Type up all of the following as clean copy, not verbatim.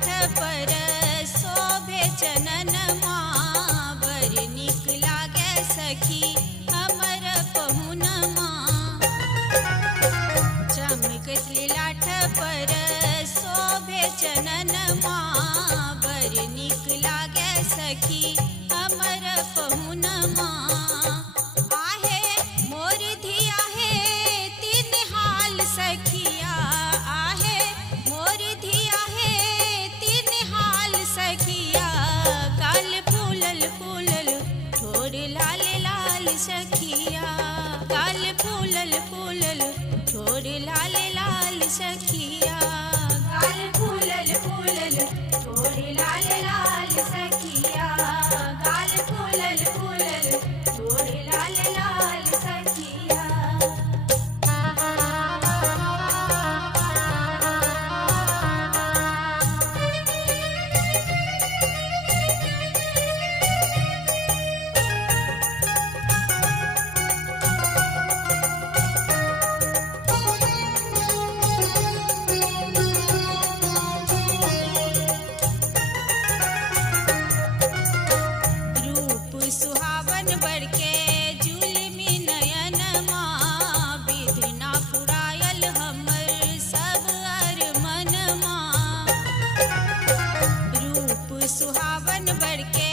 लाठ पर शोभे चनन माँ बर निक लागे सखी हमर पहुन माँ। चमकत लाठ पर शोभे चनन माँ बर निक लागे सखी हमर पहुन माँ। आहे मोर धिया है तीन हाल सखिया, आहे मोर धिया है तीन हाल सखिया। गाल फूलल फूलल ठोर लाल लाल सखिया, गाल फूलल फूलल ठोर लाल लाल सखिया। गाल फूलल फूलल ठोर लाल लाल सखिया, गाल फूलल फूलल ठोर लाल लाल सखिया। सुहावन बड़के जुलमी नयन माँ विधना पुरायल हमर सब अरमन माँ। रूप सुहावन बड़के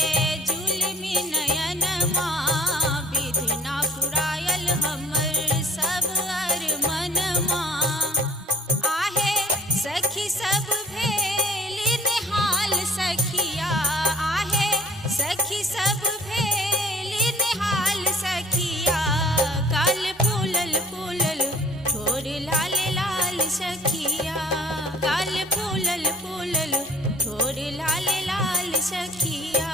जुलमी नयन माँ विधना पुरायल हमर सब अरमन माँ। आहे सखी सब भेली निहाल सखिया, आहे सखी सब भेली निहाल सखिया। गाल फूलल फूलल ठोर लाल लाल सखिया, गाल फूलल फूलल ठोर लाल लाल सखिया।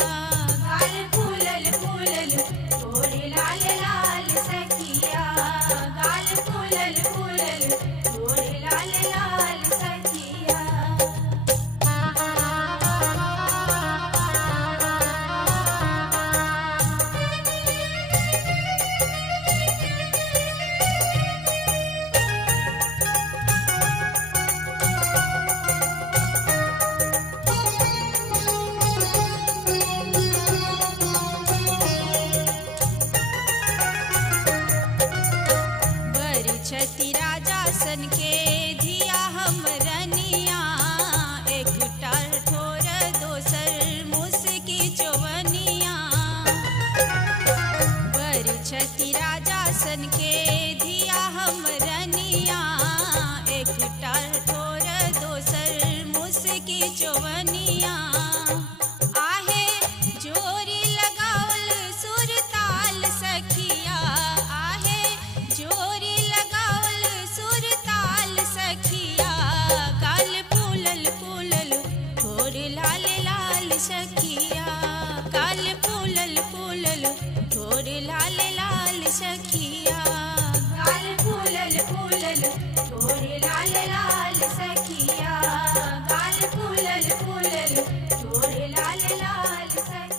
गाल फूलल फूलल ठोर लाल लाल सखिया, गाल फूलल फूलल ठोर लाल लाल सखिया। छती राजा सन के धिया हम रनिया, एक टार ठोर दोसर मुसकी चौवनिया। बर छती राजा सन के धिया हम रनिया, एक टार ठोर दोसर मुसकी चौवनिया। आहे जोरी लगावल सुर ताल सखिया, आहे जोरी सुर ताल सखिया। गाल फूलल फूलल ठोर लाल लाल सखिया, गाल फूलल फूलल ठोर लाल लाल सखिया। गाल फूलल फूलल ठोर लाल लाल सखिया, गाल फूलल फूलल ठोर लाल लाल सखिया।